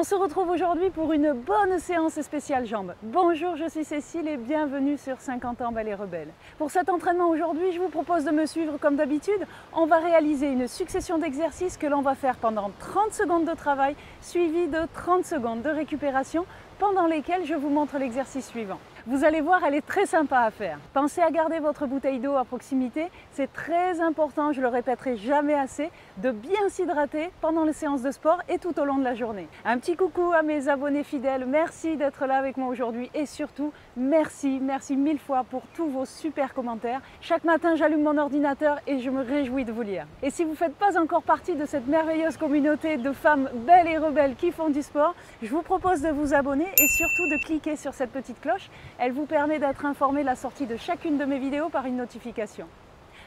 On se retrouve aujourd'hui pour une bonne séance spéciale jambes. Bonjour, je suis Cécile et bienvenue sur 50 ans Ballet Rebelle. Pour cet entraînement aujourd'hui, je vous propose de me suivre comme d'habitude. On va réaliser une succession d'exercices que l'on va faire pendant 30 secondes de travail, suivi de 30 secondes de récupération, pendant lesquelles je vous montre l'exercice suivant. Vous allez voir, elle est très sympa à faire. Pensez à garder votre bouteille d'eau à proximité. C'est très important, je le répéterai jamais assez, de bien s'hydrater pendant les séances de sport et tout au long de la journée. Un petit coucou à mes abonnés fidèles. Merci d'être là avec moi aujourd'hui et surtout, merci mille fois pour tous vos super commentaires. Chaque matin, j'allume mon ordinateur et je me réjouis de vous lire. Et si vous ne faites pas encore partie de cette merveilleuse communauté de femmes belles et rebelles qui font du sport, je vous propose de vous abonner et surtout de cliquer sur cette petite cloche. Elle vous permet d'être informé de la sortie de chacune de mes vidéos par une notification.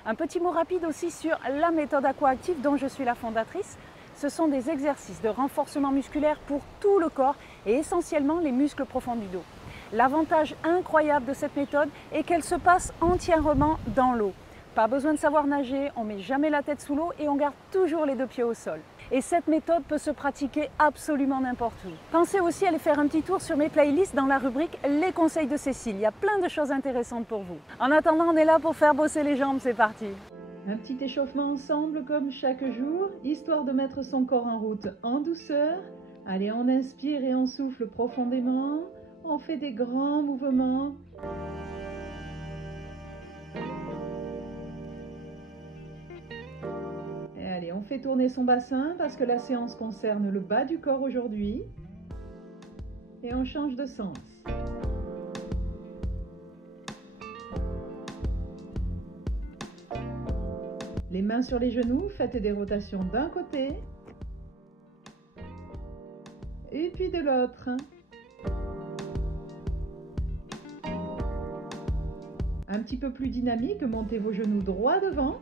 Un petit mot rapide aussi sur la méthode Aqua-Active dont je suis la fondatrice. Ce sont des exercices de renforcement musculaire pour tout le corps et essentiellement les muscles profonds du dos. L'avantage incroyable de cette méthode est qu'elle se passe entièrement dans l'eau. Pas besoin de savoir nager, on ne met jamais la tête sous l'eau et on garde toujours les deux pieds au sol. Et cette méthode peut se pratiquer absolument n'importe où. Pensez aussi à aller faire un petit tour sur mes playlists dans la rubrique Les conseils de Cécile. Il y a plein de choses intéressantes pour vous. En attendant, on est là pour faire bosser les jambes, c'est parti. Un petit échauffement ensemble comme chaque jour, histoire de mettre son corps en route en douceur. Allez, on inspire et on souffle profondément. On fait des grands mouvements. Allez, on fait tourner son bassin parce que la séance concerne le bas du corps aujourd'hui. Et on change de sens. Les mains sur les genoux, faites des rotations d'un côté et puis de l'autre. Un petit peu plus dynamique, montez vos genoux droit devant.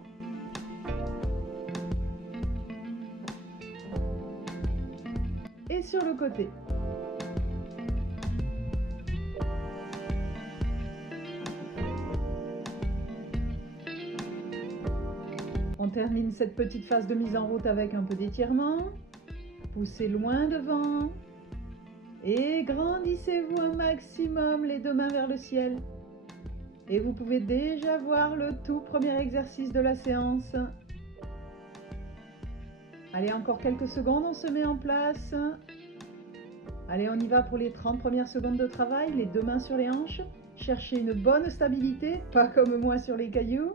Et sur le côté. On termine cette petite phase de mise en route avec un peu d'étirement. Poussez loin devant. Et grandissez-vous un maximum les deux mains vers le ciel. Et vous pouvez déjà voir le tout premier exercice de la séance. Allez, encore quelques secondes, on se met en place. Allez, on y va pour les 30 premières secondes de travail, les deux mains sur les hanches. Cherchez une bonne stabilité, pas comme moi sur les cailloux.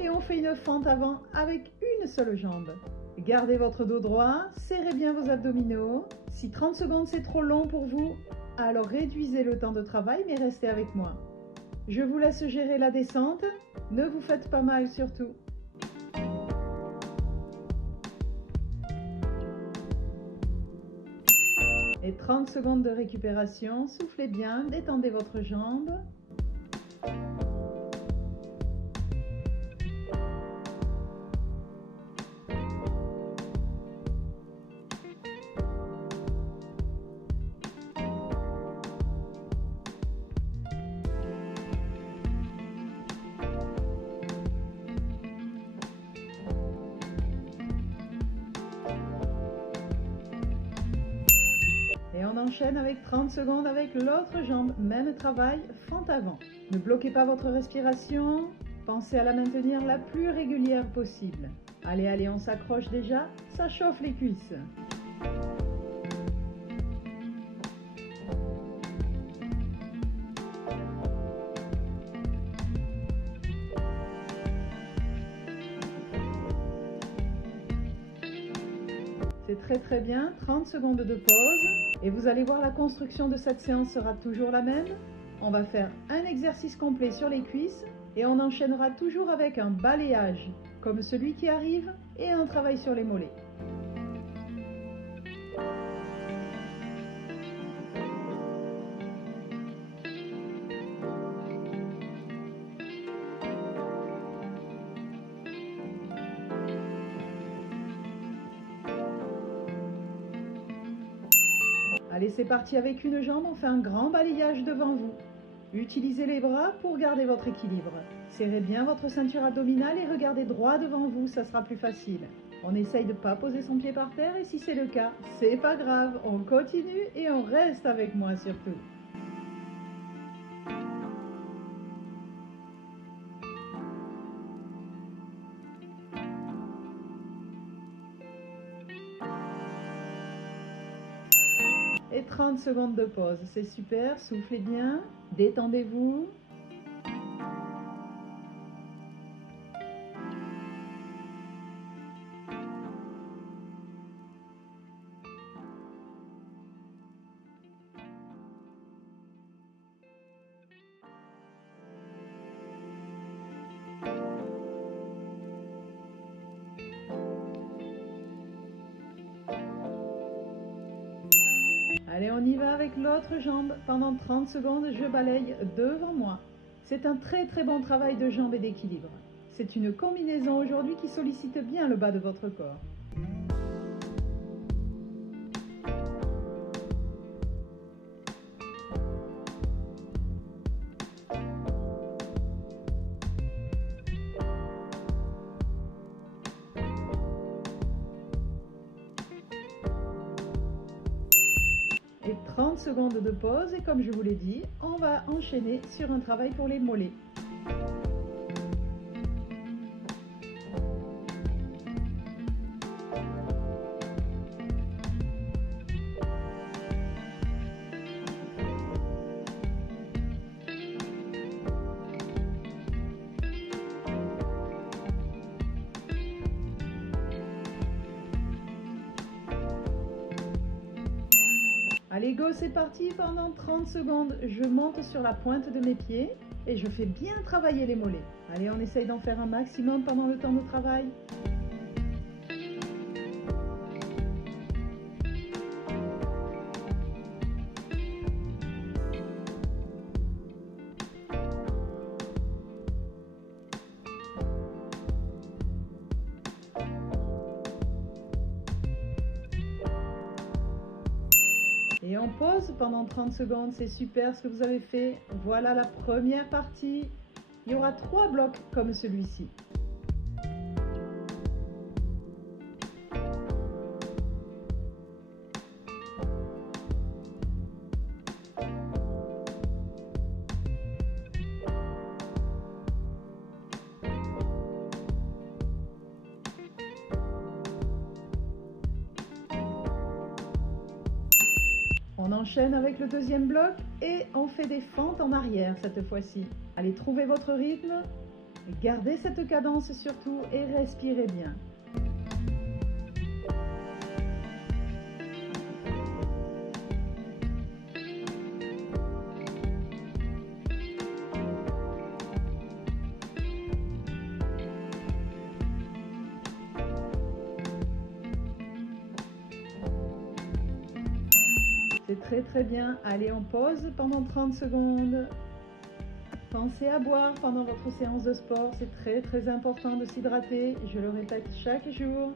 Et on fait une fente avant avec une seule jambe. Gardez votre dos droit, serrez bien vos abdominaux. Si 30 secondes c'est trop long pour vous, alors réduisez le temps de travail, mais restez avec moi. Je vous laisse gérer la descente. Ne vous faites pas mal surtout. Et 30 secondes de récupération, soufflez bien, détendez votre jambe. Et on enchaîne avec 30 secondes avec l'autre jambe, même travail, fente avant. Ne bloquez pas votre respiration, pensez à la maintenir la plus régulière possible. Allez, allez, on s'accroche déjà, ça chauffe les cuisses. C'est très bien, 30 secondes de pause et vous allez voir la construction de cette séance sera toujours la même. On va faire un exercice complet sur les cuisses et on enchaînera toujours avec un balayage comme celui qui arrive et un travail sur les mollets. Allez, c'est parti avec une jambe, on fait un grand balayage devant vous. Utilisez les bras pour garder votre équilibre. Serrez bien votre ceinture abdominale et regardez droit devant vous, ça sera plus facile. On essaye de ne pas poser son pied par terre et si c'est le cas, c'est pas grave, on continue et on reste avec moi surtout. Et 30 secondes de pause, c'est super, soufflez bien, détendez-vous. Allez, on y va avec l'autre jambe. Pendant 30 secondes, je balaye devant moi. C'est un très bon travail de jambes et d'équilibre. C'est une combinaison aujourd'hui qui sollicite bien le bas de votre corps. Et 30 secondes de pause et comme je vous l'ai dit, on va enchaîner sur un travail pour les mollets. Allez go, c'est parti, pendant 30 secondes, je monte sur la pointe de mes pieds et je fais bien travailler les mollets. Allez, on essaye d'en faire un maximum pendant le temps de travail. Et on pose pendant 30 secondes, c'est super ce que vous avez fait. Voilà la première partie. Il y aura 3 blocs comme celui-ci. On enchaîne avec le deuxième bloc et on fait des fentes en arrière cette fois-ci. Allez, trouvez votre rythme, gardez cette cadence surtout et respirez bien. C'est très bien. Allez, on pause pendant 30 secondes. Pensez à boire pendant votre séance de sport. C'est très important de s'hydrater. Je le répète chaque jour.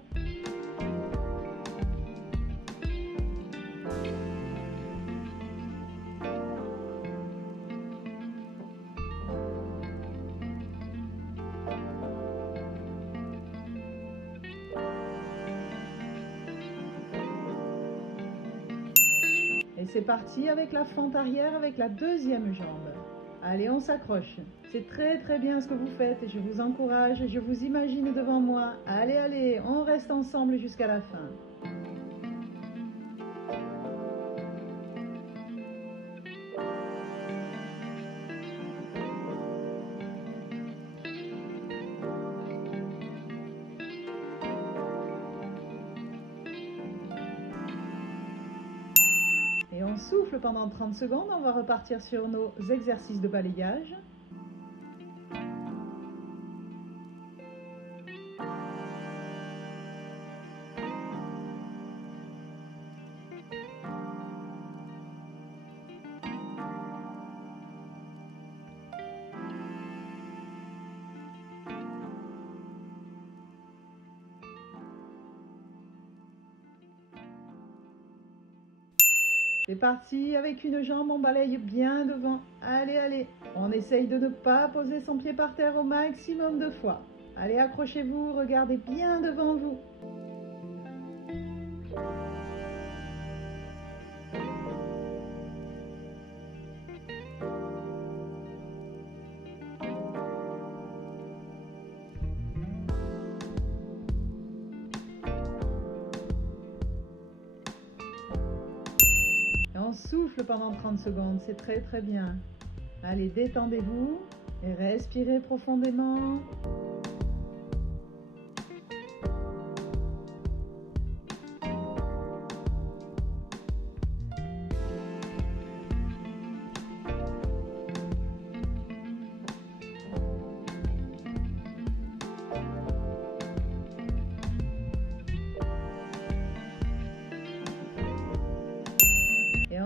Et c'est parti avec la fente arrière avec la deuxième jambe. Allez, on s'accroche. C'est très bien ce que vous faites. Je vous encourage, je vous imagine devant moi. Allez, on reste ensemble jusqu'à la fin. Et on souffle pendant 30 secondes, on va repartir sur nos exercices de balayage. C'est parti, avec une jambe, on balaye bien devant. Allez, allez. On essaye de ne pas poser son pied par terre au maximum de fois. Allez, accrochez-vous, regardez bien devant vous. Et on souffle pendant 30 secondes, c'est très très bien. Allez, détendez-vous et respirez profondément.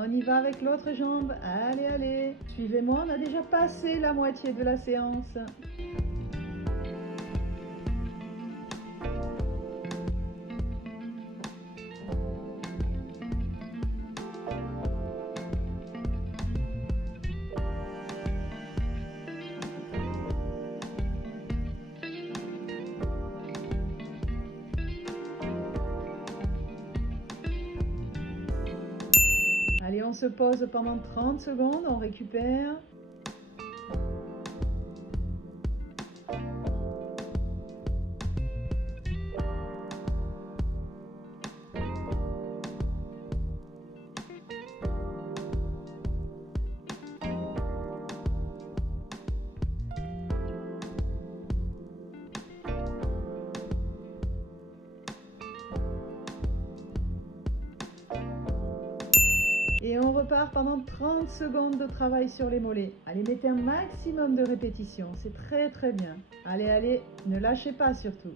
On y va avec l'autre jambe. Allez, allez. Suivez-moi, on a déjà passé la moitié de la séance. Allez, on se pose pendant 30 secondes, on récupère. Et on repart pendant 30 secondes de travail sur les mollets. Allez, mettez un maximum de répétitions, c'est très très bien. Allez, allez, ne lâchez pas surtout.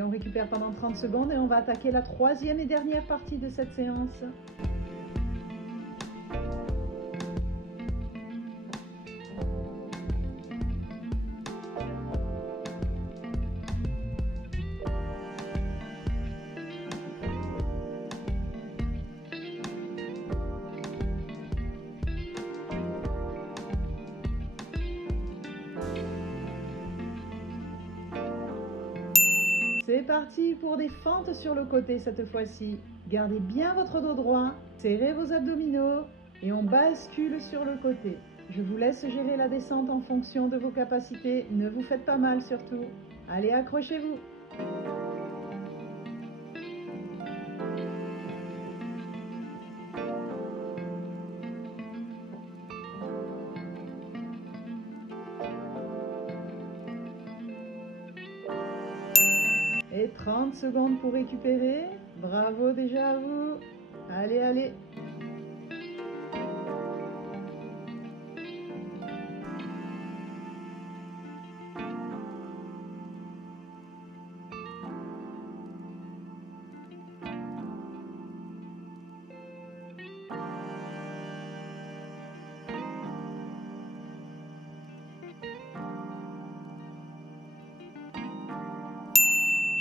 On récupère pendant 30 secondes et on va attaquer la troisième et dernière partie de cette séance. C'est parti pour des fentes sur le côté cette fois-ci. Gardez bien votre dos droit, serrez vos abdominaux et on bascule sur le côté. Je vous laisse gérer la descente en fonction de vos capacités. Ne vous faites pas mal surtout. Allez, accrochez-vous. Et 30 secondes pour récupérer. Bravo déjà à vous. Allez, allez.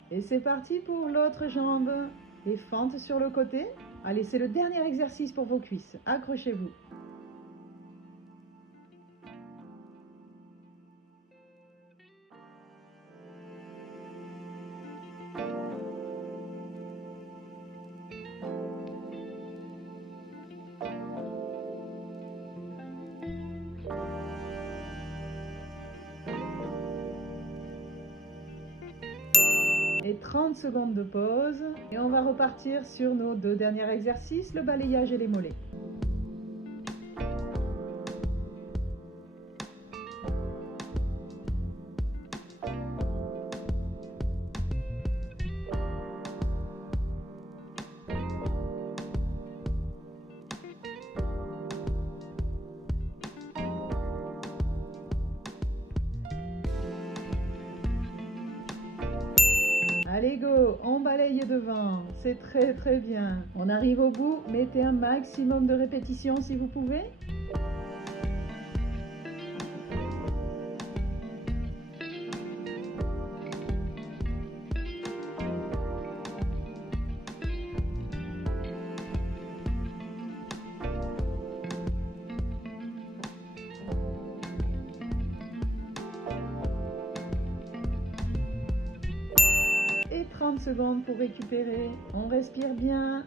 Et c'est parti pour l'autre jambe. Les fentes sur le côté. Allez, c'est le dernier exercice pour vos cuisses. Accrochez-vous. Et 30 secondes de pause. Et on va repartir sur nos deux derniers exercices, le balayage et les mollets. on balaye devant, c'est très très bien. On arrive au bout, mettez un maximum de répétitions si vous pouvez. Et 30 secondes pour récupérer. On respire bien,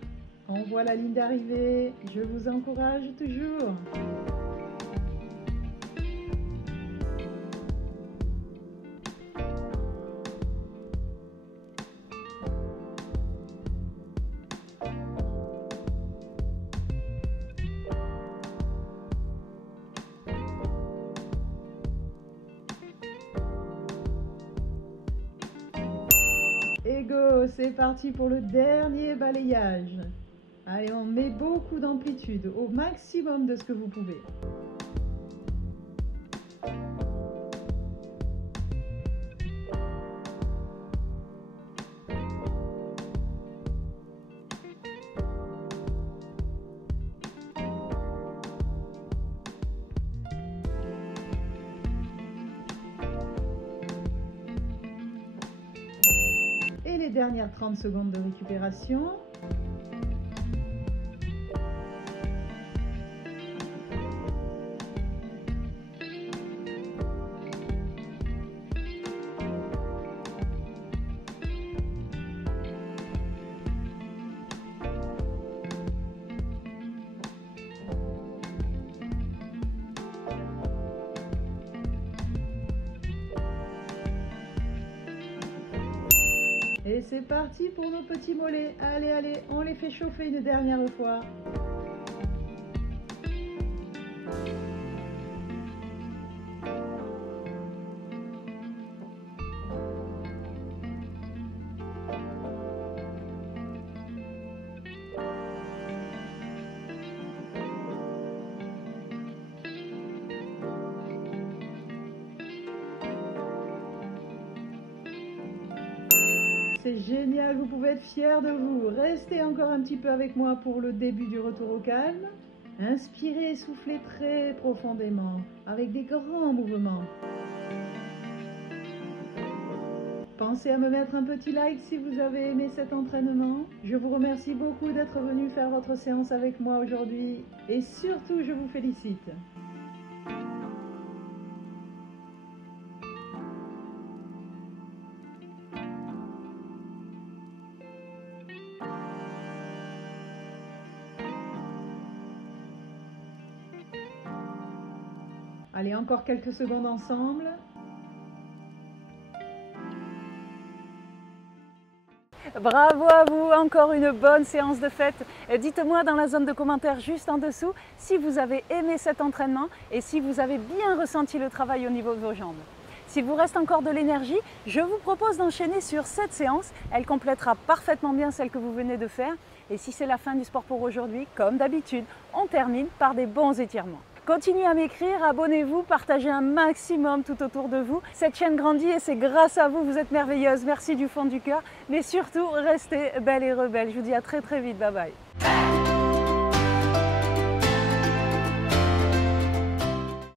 on voit la ligne d'arrivée. Je vous encourage toujours. Et go, c'est parti pour le dernier balayage. Allez, on met beaucoup d'amplitude, au maximum de ce que vous pouvez. Et les dernières 30 secondes de récupération. Et c'est parti pour nos petits mollets. Allez, allez, on les fait chauffer une dernière fois. C'est génial, vous pouvez être fiers de vous. Restez encore un petit peu avec moi pour le début du retour au calme. Inspirez et soufflez très profondément, avec des grands mouvements. Pensez à me mettre un petit like si vous avez aimé cet entraînement. Je vous remercie beaucoup d'être venu faire votre séance avec moi aujourd'hui. Et surtout, je vous félicite. Allez, encore quelques secondes ensemble. Bravo à vous, encore une bonne séance de fête. Dites-moi dans la zone de commentaires juste en dessous si vous avez aimé cet entraînement et si vous avez bien ressenti le travail au niveau de vos jambes. S'il vous reste encore de l'énergie, je vous propose d'enchaîner sur cette séance. Elle complétera parfaitement bien celle que vous venez de faire. Et si c'est la fin du sport pour aujourd'hui, comme d'habitude, on termine par des bons étirements. Continuez à m'écrire, abonnez-vous, partagez un maximum tout autour de vous. Cette chaîne grandit et c'est grâce à vous, vous êtes merveilleuses. Merci du fond du cœur. Mais surtout, restez belles et rebelles. Je vous dis à très très vite. Bye bye.